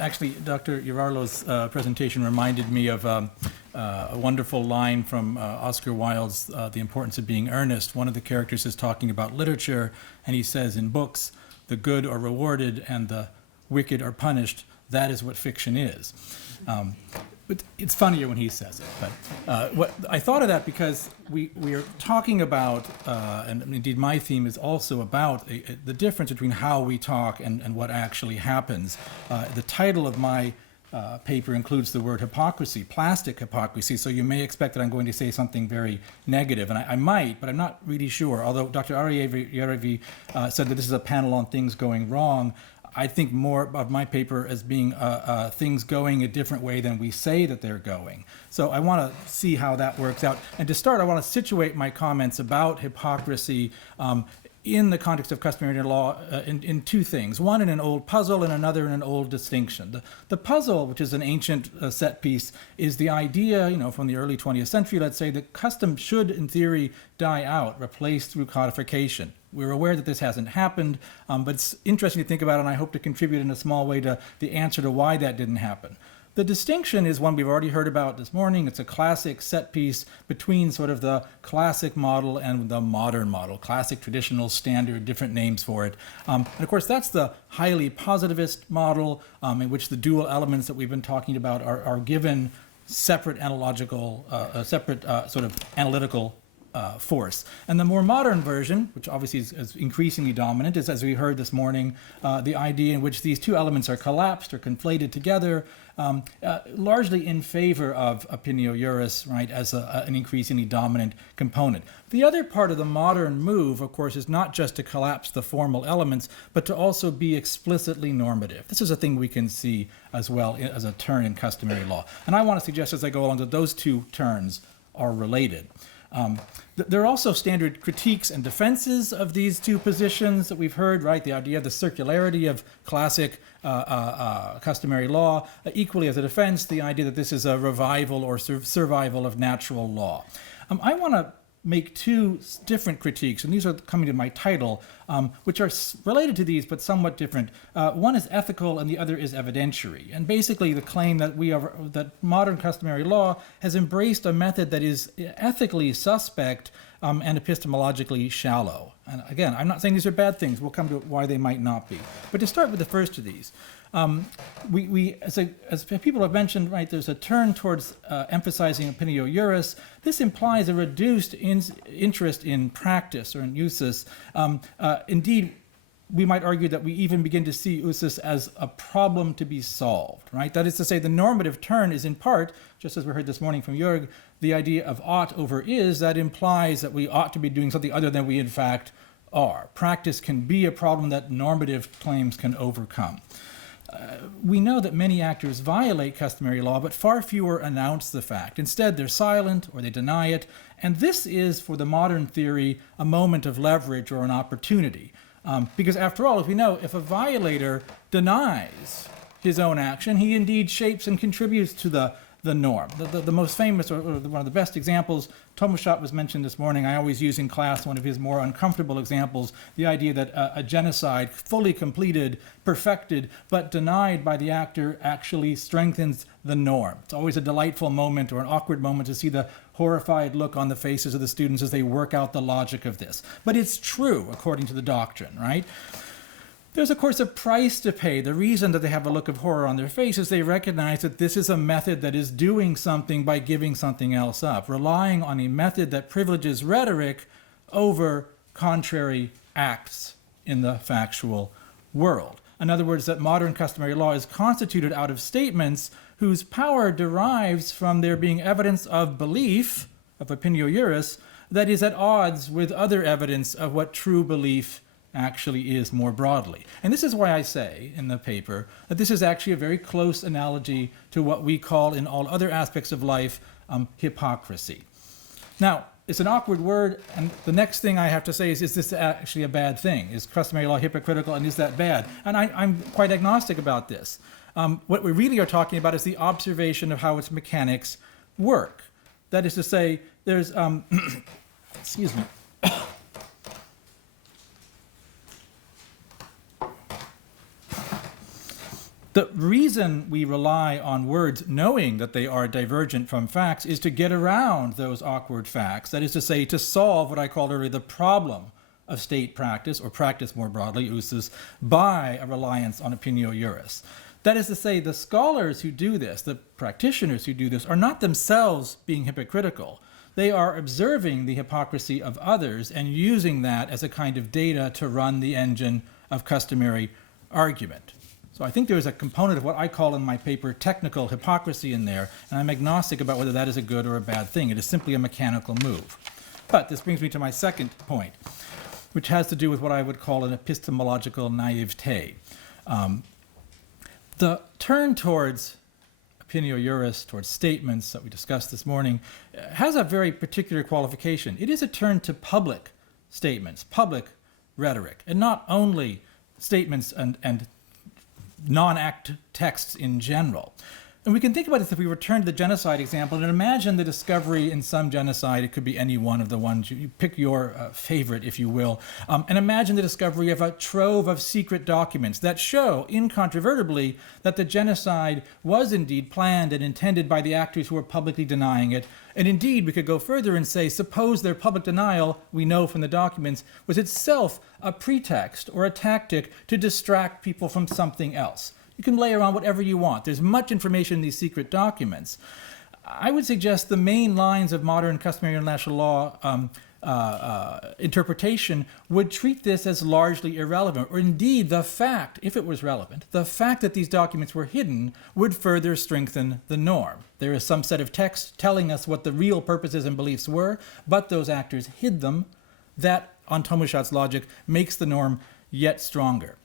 Actually, Dr. Ivarlo's presentation reminded me of a wonderful line from Oscar Wilde's The Importance of Being Earnest. One of the characters is talking about literature, and he says, in books, the good are rewarded and the wicked are punished. That is what fiction is. But it's funnier when he says it. But what I thought of that because we are talking about, and indeed my theme is also about the difference between how we talk and what actually happens. The title of my paper includes the word hypocrisy, plastic hypocrisy, so you may expect that I'm going to say something very negative, and I might, but I'm not really sure. Although Dr. Arievi said that this is a panel on things going wrong, I think more of my paper as being things going a different way than we say that they're going. So I want to see how that works out. And to start, I want to situate my comments about hypocrisy in the context of customary law in two things. One in an old puzzle and another in an old distinction. The puzzle, which is an ancient set piece, is the idea, from the early 20th century, let's say, that custom should, in theory, die out, replaced through codification. We're aware that this hasn't happened, but it's interesting to think about, and I hope to contribute in a small way to the answer to why that didn't happen. The distinction is one we've already heard about this morning. It's a classic set piece between sort of the classic model and the modern model. Classic, traditional, standard, different names for it. And of course, that's the highly positivist model in which the dual elements that we've been talking about are given separate analogical, sort of analytical force. And the more modern version, which obviously is increasingly dominant, is, as we heard this morning, the idea in which these two elements are collapsed or conflated together, largely in favor of opinio juris, right, as an increasingly dominant component. The other part of the modern move, of course, is not just to collapse the formal elements, but to also be explicitly normative. This is a thing we can see as well as a turn in customary law. And I want to suggest as I go along that those two turns are related. There are also standard critiques and defenses of these two positions that we've heard, right? The idea of the circularity of classic customary law, equally as a defense, the idea that this is a revival or survival of natural law. I want to make two different critiques, and these are coming to my title, which are related to these but somewhat different. One is ethical and the other is evidentiary. And basically the claim that that modern customary law has embraced a method that is ethically suspect and epistemologically shallow. And again, I'm not saying these are bad things. We'll come to why they might not be. But to start with the first of these, as people have mentioned, right, there's a turn towards emphasizing opinio juris. This implies a reduced interest in practice or in usus. Indeed, we might argue that we even begin to see usus as a problem to be solved, right? That is to say, the normative turn is in part, just as we heard this morning from Jörg, the idea of ought over is that implies that we ought to be doing something other than we in fact are. Practice can be a problem that normative claims can overcome. We know that many actors violate customary law, but far fewer announce the fact. Instead, they're silent or they deny it, and this is, for the modern theory, a moment of leverage or an opportunity. Because after all, as we know, if a violator denies his own action, he indeed shapes and contributes to the norm. The most famous, or one of the best examples, Tomushot was mentioned this morning. I always use in class one of his more uncomfortable examples, the idea that a genocide fully completed, perfected, but denied by the actor actually strengthens the norm. It's always a delightful moment or an awkward moment to see the horrified look on the faces of the students as they work out the logic of this. But it's true, according to the doctrine, right? There's, of course, a price to pay. The reason that they have a look of horror on their face is they recognize that this is a method that is doing something by giving something else up, relying on a method that privileges rhetoric over contrary acts in the factual world. In other words, that modern customary law is constituted out of statements whose power derives from there being evidence of belief, of opinio juris, that is at odds with other evidence of what true belief actually is more broadly. And this is why I say in the paper that this is actually a very close analogy to what we call in all other aspects of life hypocrisy. Now, it's an awkward word, and the next thing I have to say is this actually a bad thing? Is customary law hypocritical, and is that bad? And I'm quite agnostic about this. What we really are talking about is the observation of how its mechanics work. That is to say, there's, excuse me. The reason we rely on words knowing that they are divergent from facts is to get around those awkward facts. That is to say, to solve what I called earlier the problem of state practice, or practice more broadly, usus, by a reliance on opinio juris. That is to say, the scholars who do this, the practitioners who do this, are not themselves being hypocritical. They are observing the hypocrisy of others and using that as a kind of data to run the engine of customary argument. So I think there is a component of what I call in my paper technical hypocrisy in there, and I'm agnostic about whether that is a good or a bad thing. It is simply a mechanical move. But this brings me to my second point, which has to do with what I would call an epistemological naivete. The turn towards opinio juris, towards statements that we discussed this morning, has a very particular qualification. It is a turn to public statements, public rhetoric, and not only statements and non-act texts in general. And we can think about this if we return to the genocide example and imagine the discovery in some genocide. It could be any one of the ones. You pick your favorite, if you will. And imagine the discovery of a trove of secret documents that show incontrovertibly that the genocide was indeed planned and intended by the actors who were publicly denying it. And indeed, we could go further and say, suppose their public denial, we know from the documents, was itself a pretext or a tactic to distract people from something else. You can lay around whatever you want. There's much information in these secret documents. I would suggest the main lines of modern customary international law interpretation would treat this as largely irrelevant, or indeed the fact, if it was relevant, the fact that these documents were hidden would further strengthen the norm. There is some set of text telling us what the real purposes and beliefs were, but those actors hid them. That, on Tomuschat's logic, makes the norm yet stronger.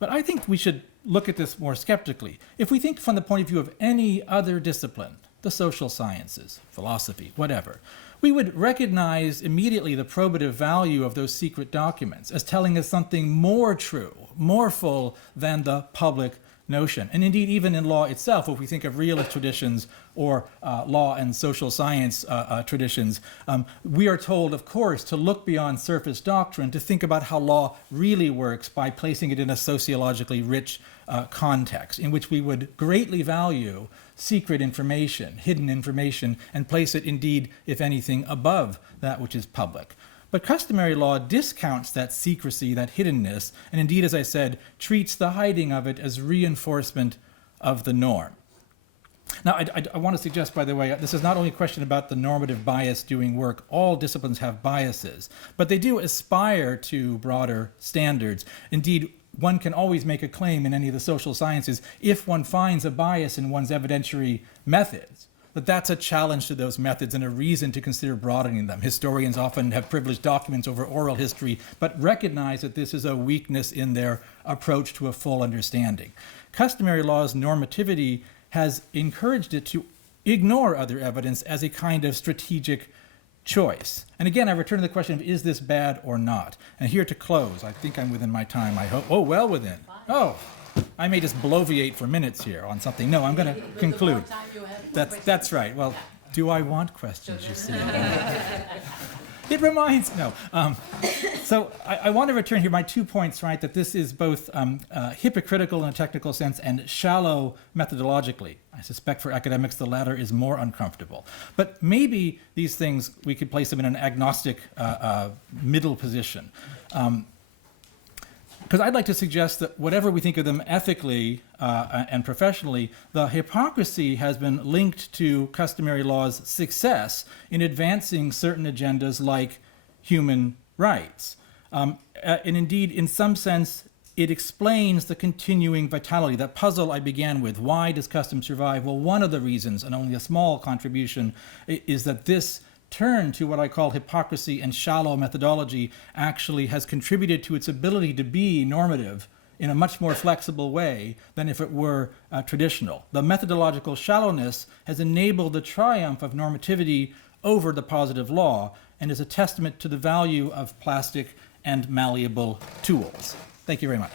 But I think we should look at this more skeptically. If we think from the point of view of any other discipline, the social sciences, philosophy, whatever, we would recognize immediately the probative value of those secret documents as telling us something more true, more full than the public notion. And indeed, even in law itself, if we think of realist traditions or law and social science traditions, we are told, of course, to look beyond surface doctrine, to think about how law really works by placing it in a sociologically rich context, in which we would greatly value secret information, hidden information, and place it indeed, if anything, above that which is public. But customary law discounts that secrecy, that hiddenness, and indeed, as I said, treats the hiding of it as reinforcement of the norm. Now, I want to suggest, by the way, this is not only a question about the normative bias doing work. All disciplines have biases, but they do aspire to broader standards. Indeed, one can always make a claim in any of the social sciences if one finds a bias in one's evidentiary methods, that that's a challenge to those methods and a reason to consider broadening them. Historians often have privileged documents over oral history, but recognize that this is a weakness in their approach to a full understanding. Customary law's normativity has encouraged it to ignore other evidence as a kind of strategic choice. And again, I return to the question of, is this bad or not? And here to close, I think I'm within my time, I hope. Oh, well within. Oh, I may just bloviate for minutes here on something. No, I'm going to conclude. That's right. Well, do I want questions, you see? It reminds, no. So I want to return here, my 2 points, right, that this is both hypocritical in a technical sense and shallow methodologically. I suspect for academics the latter is more uncomfortable. But maybe these things, we could place them in an agnostic middle position. Because I'd like to suggest that whatever we think of them ethically and professionally, the hypocrisy has been linked to customary law's success in advancing certain agendas like human rights. And indeed, in some sense, it explains the continuing vitality, that puzzle I began with. Why does custom survive? Well, one of the reasons, and only a small contribution, is that this turn to what I call hypocrisy and shallow methodology actually has contributed to its ability to be normative in a much more flexible way than if it were traditional. The methodological shallowness has enabled the triumph of normativity over the positive law and is a testament to the value of plastic and malleable tools. Thank you very much.